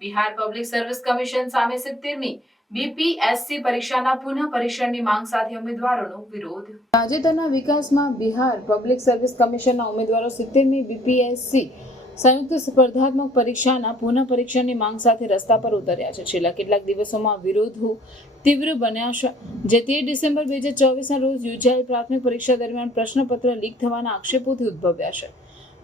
Bihar public service commission સામે 70મી બીપીએસસી પરીક્ષાના પુનઃ પરીક્ષણની માંગ સાથે ઉમેદવારોનો વિરોધ. તાજેતરના વિકાસમાં બિહાર પબ્લિક સર્વિસ કમિશનના ઉમેદવારો 70મી બીપીએસસી સંયુક્ત સ્પર્ધાત્મક પરીક્ષાના પુનઃ પરીક્ષણની માંગ સાથે રસ્તા પર ઉતર્યા છે. છેલ્લા કેટલાક દિવસોમાં વિરોધો તીવ્ર બન્યા છે. જે 13 ડિસેમ્બર 2024ના રોજ યોજાયેલ પ્રાથમિક પરીક્ષા દરમિયાન પ્રશ્નપત્ર લીક થવાના આક્ષેપોથી ઉદ્ભવ્યા છે.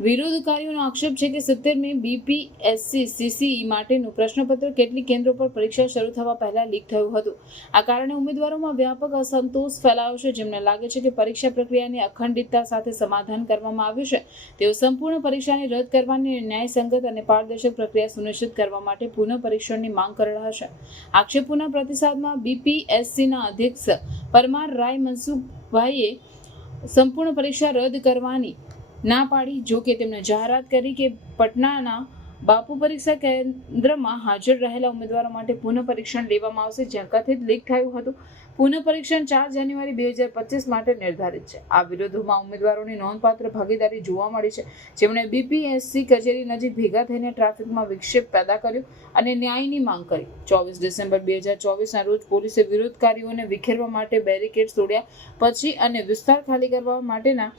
વિરોધકારીઓનો આક્ષેપ છે કે 70મી બીપીએસસી સીસીઈ માટેનું પ્રશ્નપત્ર કેટલીક કેન્દ્રો પર પરીક્ષા શરૂ થવા પહેલા લીક થયું હતું. આ કારણે ઉમેદવારોમાં વ્યાપક અસંતોષ ફેલાયો છે, જેમને લાગે છે કે પરીક્ષા પ્રક્રિયાની અખંડિતતા સાથે સમાધાન કરવામાં આવ્યું છે. તેઓ સંપૂર્ણ પરીક્ષાને રદ કરવાની ન્યાયસંગત અને પારદર્શક પ્રક્રિયા સુનિશ્ચિત કરવા માટે પુનઃ પરીક્ષણની માંગ કરી રહ્યા છે. આક્ષેપોના પ્રતિસાદમાં બીપીએસસીના અધ્યક્ષ પરમાર રાય મનસુખભાઈએ સંપૂર્ણ પરીક્ષા રદ કરવાની ના પાડી. જો કે તેમણે જાહેરાત કરી કે પટનાના બાપુ પરીક્ષા કેન્દ્રમાં હાજર રહેલા ઉમેદવારો માટે પુનઃ પરીક્ષણ લેવામાં આવશે, જ્યાં કથિત લીક થયું હતું. પુનઃ પરીક્ષણ 4 જાન્યુઆરી 2025 માટે નિર્ધારિત છે. આ વિરોધોમાં ઉમેદવારોની નોંધપાત્ર ભાગીદારી જોવા મળી છે, જેમણે બીપીએસસી કચેરી નજીક ભેગા થઈને ટ્રાફિકમાં વિક્ષેપ પેદા કર્યો અને ન્યાયની માંગ કરી. 24 ડિસેમ્બર 2024ના રોજ પોલીસે વિરોધકારીઓને વિખેરવા માટે બેરિકેડ તોડ્યા પછી અને વિસ્તાર ખાલી કરવા માટેના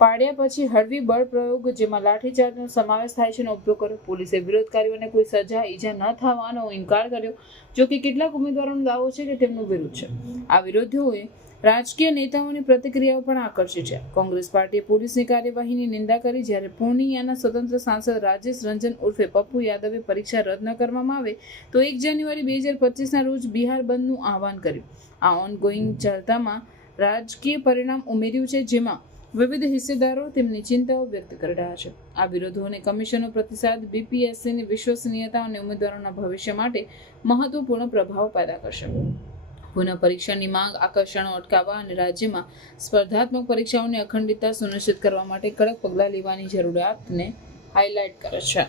પાડ્યા પછી હળવી બળ પ્રયોગ, જેમાં લાઠીચાર્જનો સમાવેશ થાય છે, નો ઉપયોગ કર્યો. પોલીસે વિરોધકારીઓને કોઈ સજા ઈજા ન થવાનો ઇનકાર કર્યો. જો કે કેટલાક ઉમેદવારોનો દાવો છે કે તેમનો વિરોધ છે. આ વિરોધીઓએ રાજકીય નેતાઓની પ્રતિક્રિયાઓ પણ આકર્ષી છે. કોંગ્રેસ પાર્ટીએ પોલીસની કાર્યવાહીની નિંદા કરી, જ્યારે પૂર્ણિયાના સ્વતંત્ર સાંસદ રાજેશ રંજન ઉર્ફે પપ્પુ યાદવે પરીક્ષા રદ ન કરવામાં આવે તો 1 જાન્યુઆરી 2025ના રોજ બિહાર બંધનું આહવાન કર્યું. આ ઓનગોઈંગ ચર્ચામાં રાજકીય પરિણામ ઉમેર્યું છે, જેમાં વિવિધ હિસ્સેદારો તેમની ચિંતાઓ વ્યક્ત કરી રહ્યા છે. આ વિરોધો અને કમિશનનો પ્રતિસાદ બીપીએસસીની વિશ્વસનીયતા અને ઉમેદવારોના ભવિષ્ય માટે મહત્વપૂર્ણ પ્રભાવ પેદા કરશે. પુનઃ પરીક્ષણની માંગ આકર્ષણો અટકાવવા અને રાજ્યમાં સ્પર્ધાત્મક પરીક્ષાઓની અખંડિતતા સુનિશ્ચિત કરવા માટે કડક પગલાં લેવાની જરૂરિયાતને હાઇલાઇટ કરે છે.